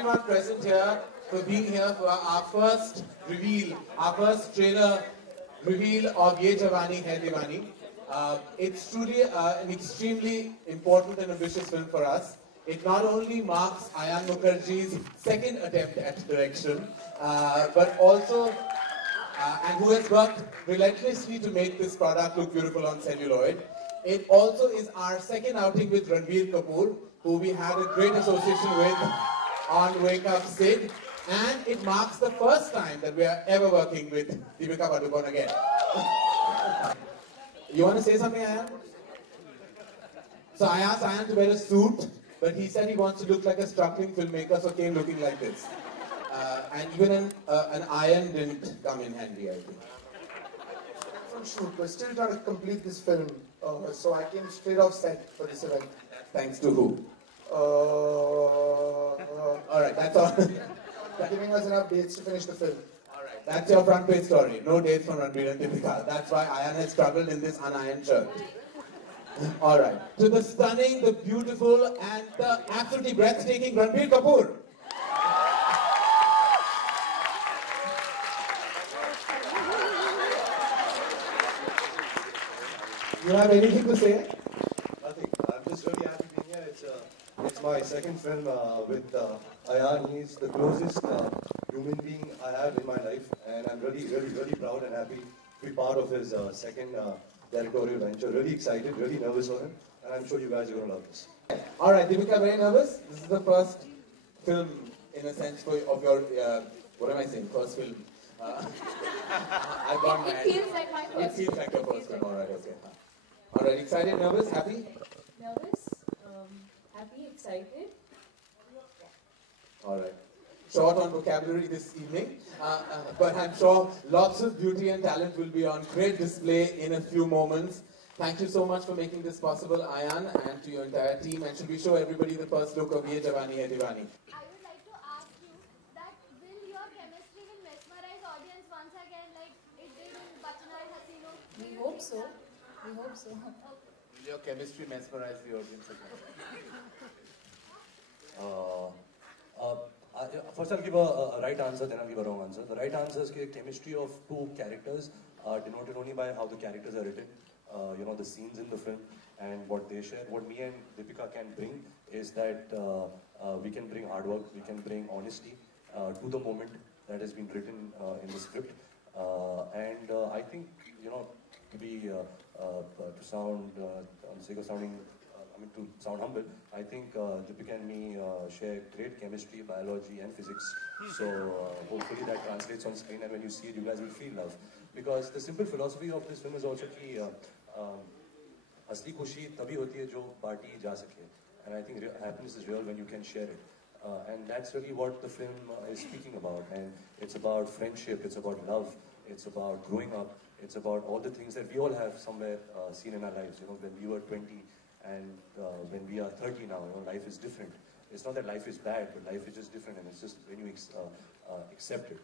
everyone present here for being here for our first reveal, our first trailer reveal of Ye Jawani Hai Diwani. It's truly an extremely important and ambitious film for us. It not only marks Ayan Mukherjee's second attempt at direction, but also and who has worked relentlessly to make this product look beautiful on celluloid. It also is our second outing with Ranbir Kapoor, who we had a great association with on Wake Up Sid. And it marks the first time that we are ever working with Deepika Padukone again. You want to say something, Ayan? So I asked Ayan to wear a suit, but he said he wants to look like a struggling filmmaker, so came looking like this. And even an iron didn't come in handy, I think. From shoot, but still trying to complete this film. So I came straight off set for this event. Thanks to who? Alright, that's all. Giving us enough dates to finish the film. Alright, that's your front page story. No dates from Ranbir and Deepika. That's why Ayan has struggled in this unironed shirt. Alright, to the stunning, the beautiful, and the absolutely breathtaking Ranbir Kapoor. You have anything to say? Nothing. I'm just really happy being here. It's my second film with Ayan. He's the closest human being I have in my life, and I'm really proud and happy to be part of his second directorial venture. Really excited, really nervous for him, and I'm sure you guys are going to love this. All right, Deepika, very nervous? This is the first film, in a sense, of your, what am I saying, first film? I've gone mad. It feels like my first. It feels like your first film, all right, okay. All right, excited, nervous, happy? Nervous, happy, excited. All right. Short on vocabulary this evening, but I'm sure lots of beauty and talent will be on great display in a few moments. Thank you so much for making this possible, Ayan, and to your entire team. And should we show everybody the first look of Ye Jawani Hai Diwani? I would like to ask you that will your chemistry will mesmerize audience once again like it did in Bachna and Hasino? We hope so. We hope so. Will your chemistry mesmerize the audience again? First I'll give a right answer, then I'll give a wrong answer. The right answer is the chemistry of two characters denoted only by how the characters are written. The scenes in the film and what they share. What me and Deepika can bring is that we can bring hard work, we can bring honesty to the moment that has been written in the script. I think, to sound, on the sake of sounding, to sound humble, I think Deepika and me share great chemistry, biology and physics. So hopefully that translates on screen, and when you see it, you guys will feel love. Because the simple philosophy of this film is also कि असली खुशी तभी होती है जो बांटी जा सके. And I think happiness is real when you can share it. And that's really what the film is speaking about. And it's about friendship, it's about love, it's about growing up, it's about all the things that we all have somewhere seen in our lives. When we were 20 and when we are 30 now, life is different. It's not that life is bad, but life is just different, and it's just when you accept it.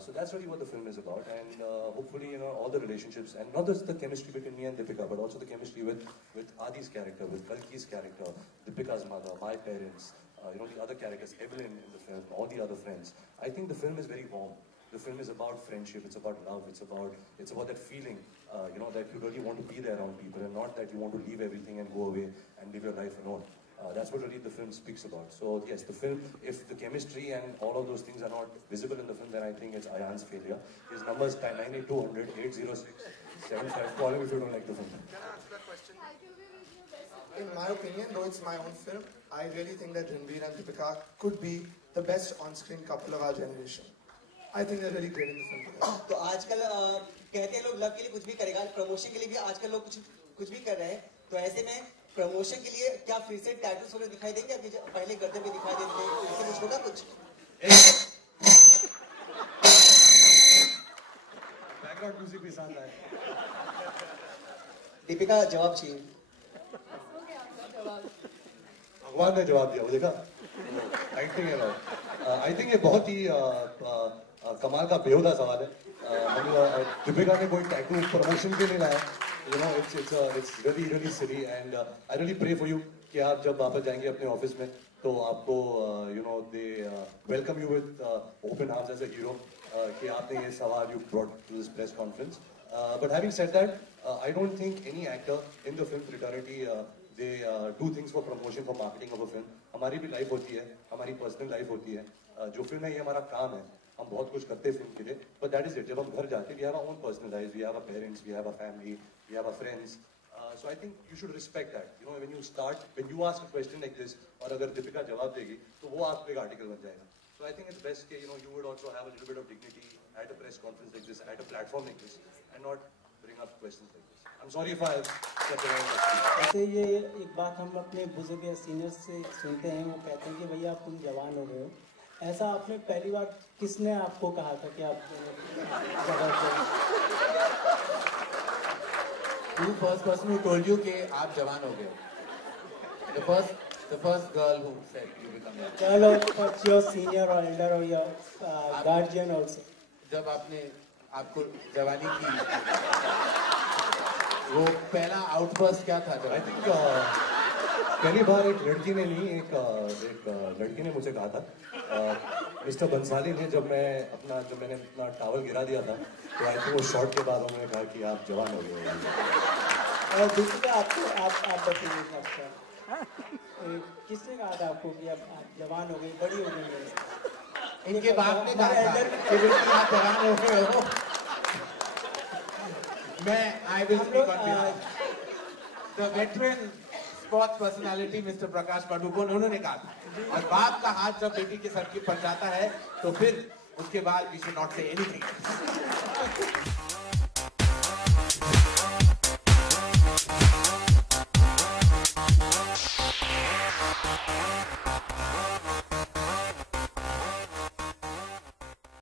So that's really what the film is about, and hopefully, all the relationships, and not just the chemistry between me and Deepika, but also the chemistry with Adi's character, with Kalki's character, Deepika's mother, my parents, the other characters, Evelyn in the film, all the other friends. I think the film is very warm. The film is about friendship, it's about love, it's about that feeling, that you really want to be there around people, and not that you want to leave everything and go away and live your life alone. That's what really the film speaks about. So yes, the film, if the chemistry and all of those things are not visible in the film, then I think it's Ayan's failure. His numbers 98200 806 75. Call him if you don't like the film. Can I answer that question? In my opinion, though it's my own film, I really think that Ranbir and Deepika could be the best on-screen couple of our generation. I think they're really great in the film together. तो आजकल कहते हैं लोग love के लिए कुछ भी करेगा, प्रमोशन के लिए भी आजकल लोग कुछ भी कर रहे हैं. तो ऐसे में प्रमोशन के लिए क्या फिर से टैटूज वगैरह दिखाई देंगे, अभी पहले गर्दन पे दिखाई देते थे, ऐसे कुछ होगा कुछ? बैकग्राउंड म्यूजिक भी साथ आए. दीपिका जवाब चाहिए. भगवान ने जवाब दिया, वो देखा? एक्टिंग है. आई थिंक ये बहुत ही कमाल का बेहुदा सवाल है. दीपिका ने कोई टैटू प्रमोशन के लिए लाया. It's really silly, and I really pray for you कि आप जब वापस जाएंगे अपने ऑफिस में तो आपको you know they welcome you with open arms as a hero कि आपने ये सवाल you brought to this press conference. But having said that, I don't think any actor in the film fraternity they do things for promotion, for marketing of a film. हमारी भी life होती है, हमारी personal life होती है. जो film है ये हमारा काम है, हम बहुत कुछ करते हैं फिल्म के लिए. But that is it. जब हम घर जाते हैं, we have our own personal lives, we have our parents, we have our family, we have our friends. So I think you should respect that. You know, when you start, when you ask a question like this, और अगर दीपिका जवाब देगी, तो वो आपको एक article बन जाएगा. So I think it's best that you would also have a little bit of dignity at a press conference like this, at a platform like this, and not bring up questions like this. I'm sorry if I stepped around. ऐसे ये एक बात हम अपने बुजुर्ग या senior से सुनते हैं, वो कहते हैं कि भैया आप तुम जवान हो गए हो. ऐसा आपने पहली बार किसने आपको कहा था कि आप Who first person who told you कि आप जवान हो गए? The first girl who said you become young. चलो, but your senior or elder or your guardian also. जब आपको जवानी की वो पहला आउटबर्स्ट क्या था? I think पहली बार एक लड़की ने नहीं, एक लड़की ने मुझे कहा था, मिस्टर बंसाली ने, जब मैंने अपना टावल गिरा दिया था, तो आई थिंक वो शॉट के बाद उन्होंने कहा कि आप जवान हो गए. और दूसरा आप बताइए, किसने कहा था आपको कि आप जवान हो गई, बड़ी हो गई? इनके बाप ने कहा था कि बेटी आप जवान हो गए हो. I will speak on behalf. The veteran sports personality Mr. Prakash Padukone, उन्होंने कहा था. और बाप का हाथ जब बेटी के सर पर जाता है, तो फिर उसके बाद we should not say anything.